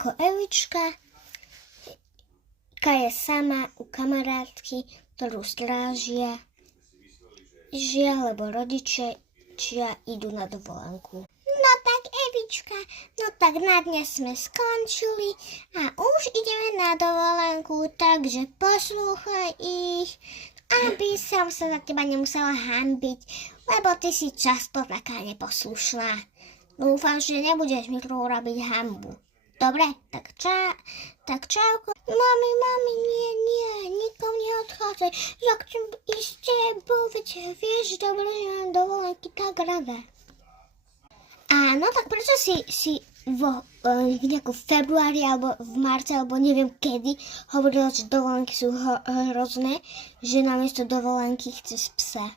ako Evička je sama u kamarátky, ktorú strážia, lebo rodičia idú na dovolenku. No tak Evička, no tak na dnes sme skončili a už ideme na dovolenku, takže poslúchaj ich, aby som sa za teba nemusela hanbiť, lebo ty si často taká neposlušná. Dúfam, že nebudeš mi tu robiť hanbu. Dobre, tak čauko. Mami, nie, nikom neodchádzaj. Ja chcem ísť s tebou, veď vieš, dobre, že mám dovolenky tak rada. Áno, tak prečo si v nejakom februári alebo v marci alebo neviem kedy hovorila, že dovolenky sú hrozné, že namiesto dovolenky chceš psa.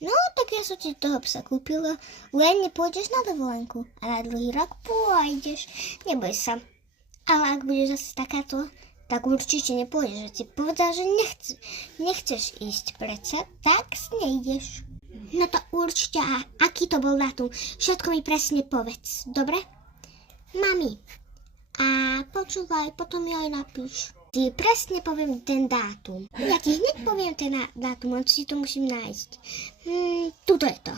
No, tak ja som ti toho psa kúpila, len nepôjdeš na dovolenku a na druhý rok pôjdeš. Neboj sa. Ale ak budeš zase takáto, tak určite nepôjdeš. Že ti povedal, že nechceš ísť predsa, tak nejdeš. No to určite. A aký to bol dátum? Všetko mi presne povedz, dobre? Mami, a počúvaj, potom mi aj napíš. Ti presne poviem ten dátum. Ja ti hneď poviem ten dátum, len si to musím nájsť. Tuto je to.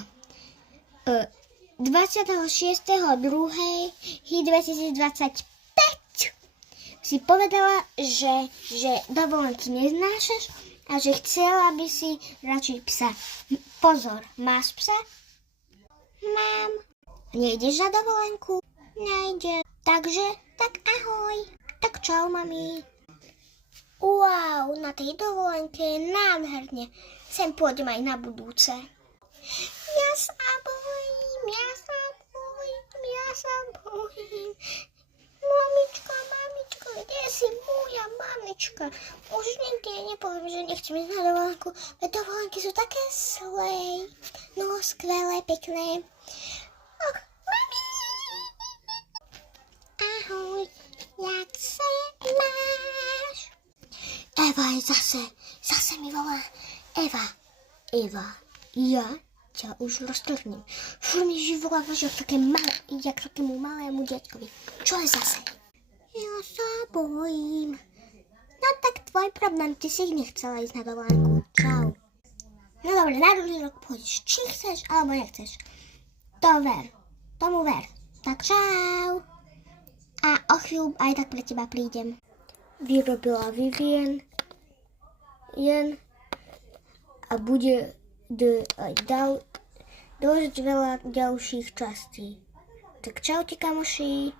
26.2.2025 si povedala, že dovolenky neznášaš a že chcela by si radšej psa. Pozor, máš psa? Mám. Nejdeš na dovolenku? Nejdem. Takže, tak ahoj. Tak čau, mami. Wow, na tej dovolenke je nádherne. Sem pôjdem aj na budúce. Ja sa bojím. Mamička, kde si moja mamička? Už nikdy nepoviem, že nechcem ísť na dovolenku. Dovolenky sú také slej. No, skvelé, pekné. Och, mami! Ahoj, jak sa máš? Eva je zase mi volá. Eva, ja ťa už roztrhnem. Furt mi volávaš jak takému malému deťkovi. Čo je zase? Ja sa bojím. No tak tvoj problém, ty si nechcela ísť na dovolenku. Čau. No dobre, na druhý rok pôjdeš, či chceš, alebo nechceš. Tomu ver. Tak čau. A o chvíľu aj tak pre teba prídem. Vyrobila Vivien a bude dosť veľa ďalších častí. Tak čaute, kamoši.